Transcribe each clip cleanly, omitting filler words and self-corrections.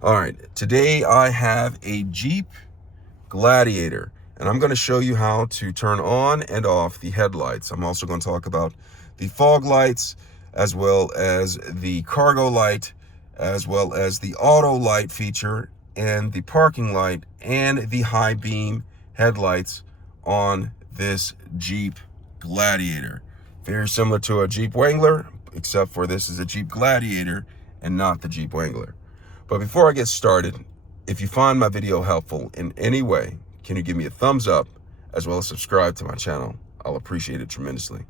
All right, today I have a Jeep Gladiator, and I'm going to show you how to turn on and off the headlights. I'm also going to talk about the fog lights, as well as the cargo light, as well as the auto light feature, and the parking light, and the high beam headlights on this Jeep Gladiator. Very similar to a Jeep Wrangler, except for this is a Jeep Gladiator and not the Jeep Wrangler. But before I get started, if you find my video helpful in any way, can you give me a thumbs up as well as subscribe to my channel? I'll appreciate it tremendously.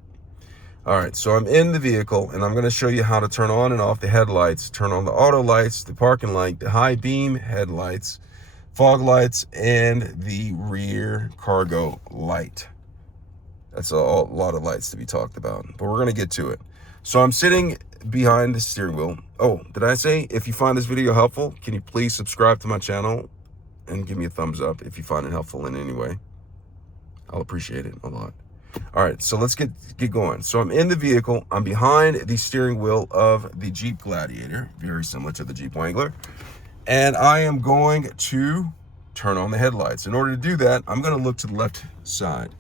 All right, so I'm in the vehicle and I'm going to show you how to turn on and off the headlights, turn on the auto lights, the parking light, the high beam headlights, fog lights, and the rear cargo light. That's a lot of lights to be talked about, but we're going to get to it. So I'm sitting behind the steering wheel. Oh, did I say, if you find this video helpful, can you please subscribe to my channel and give me a thumbs up if you find it helpful in any way? I'll appreciate it a lot. All right, so let's get going. So I'm in the vehicle. I'm behind the steering wheel of the Jeep Gladiator, very similar to the Jeep Wrangler. And I am going to turn on the headlights. In order to do that, I'm going to look to the left side.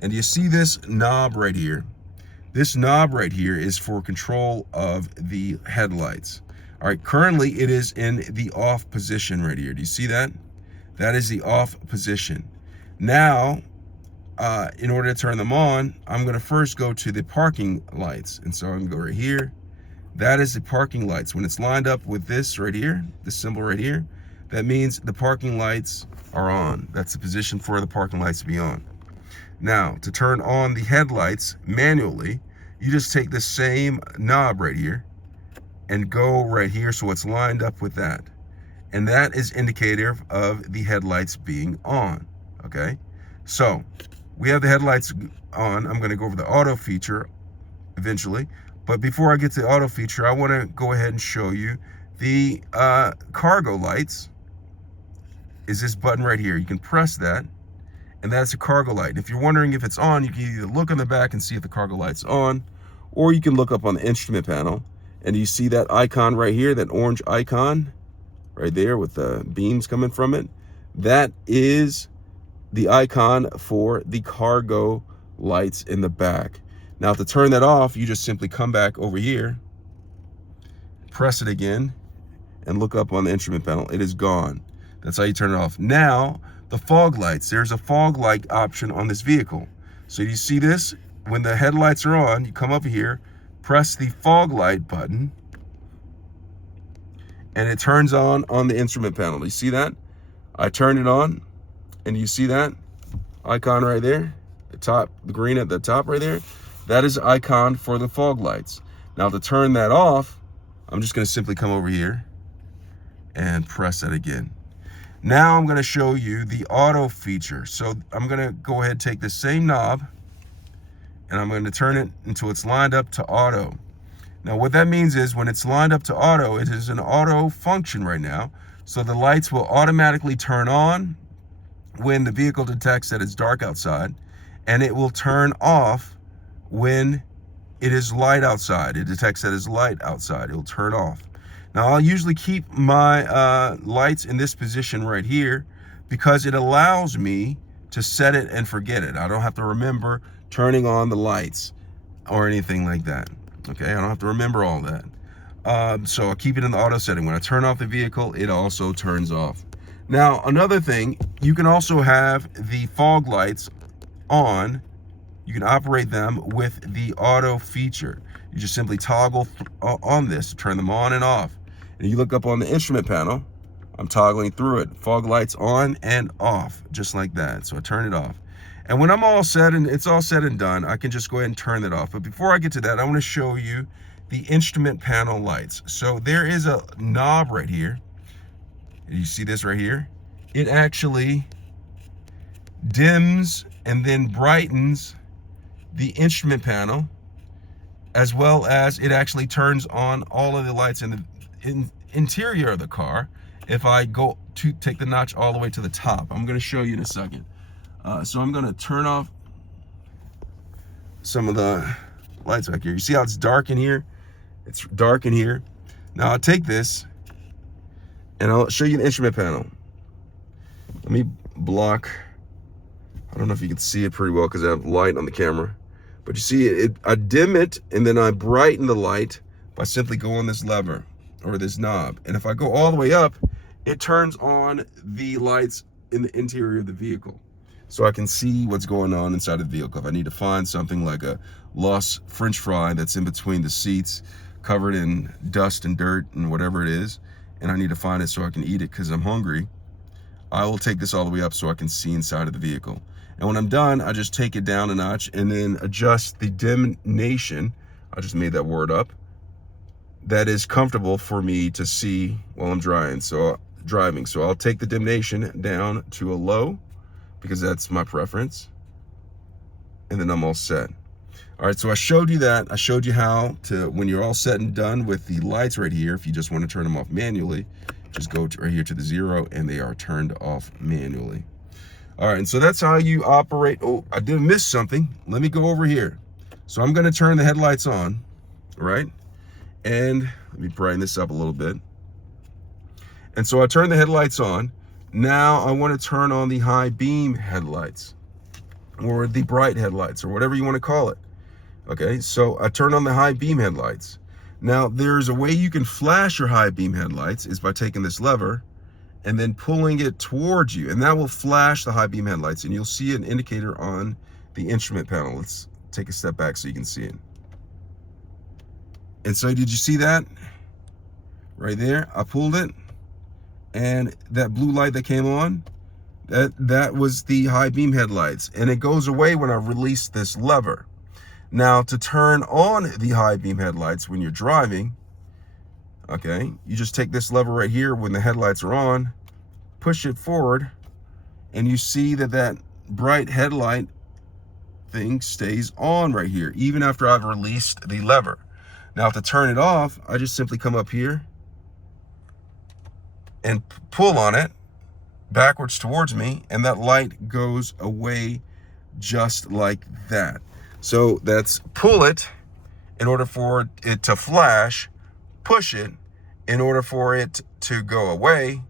And you see this knob right here? This knob right here is for control of the headlights. All right, currently it is in the off position right here. Do you see that? That is the off position. Now, in order to turn them on, I'm gonna first go to the parking lights. And so I'm gonna go right here. That is the parking lights. When it's lined up with this right here, this symbol right here, that means the parking lights are on. That's the position for the parking lights to be on. Now, to turn on the headlights manually, you just take the same knob right here and go right here so it's lined up with that. And that is indicator of the headlights being on, okay? So, we have the headlights on. I'm gonna go over the auto feature eventually. But before I get to the auto feature, I wanna go ahead and show you the cargo lights. Is this button right here. You can press that, and that's a cargo light. If you're wondering if it's on, you can either look on the back and see if the cargo light's on, or you can look up on the instrument panel and you see that icon right here, that orange icon right there with the beams coming from it. That is the icon for the cargo lights in the back. Now to turn that off, you just simply come back over here, press it again, and look up on the instrument panel. It is gone. That's how you turn it off. Now, the fog lights, there's a fog light option on this vehicle. So you see this, when the headlights are on, you come up here, press the fog light button, and it turns on the instrument panel. You see that? I turned it on, and you see that icon right there, the top, the green at the top right there, that is the icon for the fog lights. Now to turn that off, I'm just gonna simply come over here and press that again. Now I'm going to show you the auto feature. So I'm going to go ahead and take the same knob and I'm going to turn it until it's lined up to auto. Now what that means is when it's lined up to auto, it is an auto function right now. So the lights will automatically turn on when the vehicle detects that it's dark outside, and it will turn off when it is light outside. It detects that it's light outside. It will turn off. Now, I'll usually keep my lights in this position right here because it allows me to set it and forget it. I don't have to remember turning on the lights or anything like that. Okay, I don't have to remember all that. So I'll keep it in the auto setting. When I turn off the vehicle, it also turns off. Now, another thing, you can also have the fog lights on. You can operate them with the auto feature. You just simply toggle on this to turn them on and off. And you look up on the instrument panel, I'm toggling through it. Fog lights on and off, just like that. So I turn it off. And when I'm all set and it's all said and done, I can just go ahead and turn it off. But before I get to that, I want to show you the instrument panel lights. So there is a knob right here. You see this right here? It actually dims and then brightens the instrument panel, as well as it actually turns on all of the lights in the interior of the car. If I go to take the notch all the way to the top, I'm going to show you in a second. So I'm going to turn off some of the lights back here. You see how it's dark in here? It's dark in here. Now I'll take this And I'll show you the instrument panel. Let me block. I don't know if you can see it pretty well because I have light on the camera. But you see, I dim it and then I brighten the light by simply going on this lever or this knob. And if I go all the way up, it turns on the lights in the interior of the vehicle. So I can see what's going on inside the vehicle. If I need to find something like a lost French fry that's in between the seats, covered in dust and dirt and whatever it is, and I need to find it so I can eat it because I'm hungry, I will take this all the way up so I can see inside of the vehicle. And when I'm done, I just take it down a notch and then adjust the dimnation. I just made that word up. That is comfortable for me to see while I'm driving. So I'll take the dimnation down to a low because that's my preference. And then I'm all set. All right, so I showed you that. I showed you how to, when you're all set and done with the lights right here, if you just want to turn them off manually, just go right here to the 0 and they are turned off manually. All right, and so that's how you operate. Oh, I did miss something. Let me go over here. So I'm gonna turn the headlights on, right? And let me brighten this up a little bit. And so I turn the headlights on. Now I wanna turn on the high beam headlights or the bright headlights or whatever you wanna call it. Okay, so I turn on the high beam headlights. Now there's a way you can flash your high beam headlights is by taking this lever and then pulling it towards you, and that will flash the high beam headlights, and you'll see an indicator on the instrument panel. Let's take a step back so you can see it. And so did you see that? Right there, I pulled it, and that blue light that came on, that was the high beam headlights, and it goes away when I release this lever. Now to turn on the high beam headlights when you're driving, okay, you just take this lever right here when the headlights are on, push it forward, and you see that bright headlight thing stays on right here, even after I've released the lever. Now to turn it off, I just simply come up here and pull on it backwards towards me, and that light goes away just like that. So that's pull it in order for it to flash, push it in order for it to go away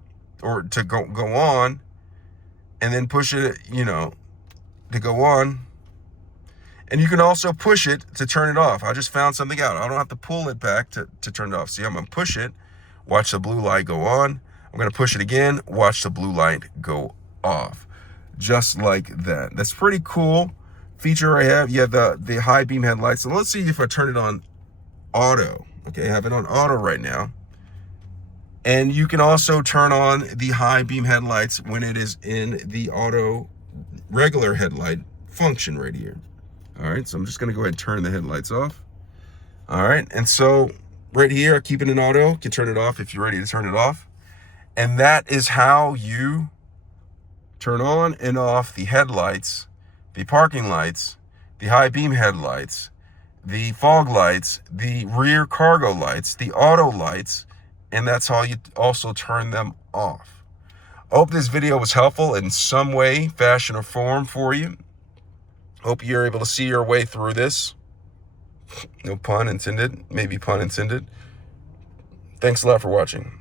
or to go on, and then push it, to go on. And you can also push it to turn it off. I just found something out. I don't have to pull it back to turn it off. See, I'm gonna push it, watch the blue light go on. I'm gonna push it again, watch the blue light go off. Just like that. That's pretty cool feature I have. You have the high beam headlights. So let's see if I turn it on auto. Okay, I have it on auto right now. And you can also turn on the high beam headlights when it is in the auto regular headlight function right here. All right, so I'm just gonna go ahead and turn the headlights off. All right, and so right here, I keep it in auto. You can turn it off if you're ready to turn it off. And that is how you turn on and off the headlights, the parking lights, the high beam headlights, the fog lights, the rear cargo lights, the auto lights, and that's how you also turn them off. I hope this video was helpful in some way, fashion, or form for you. Hope you're able to see your way through this. No pun intended, maybe pun intended. Thanks a lot for watching.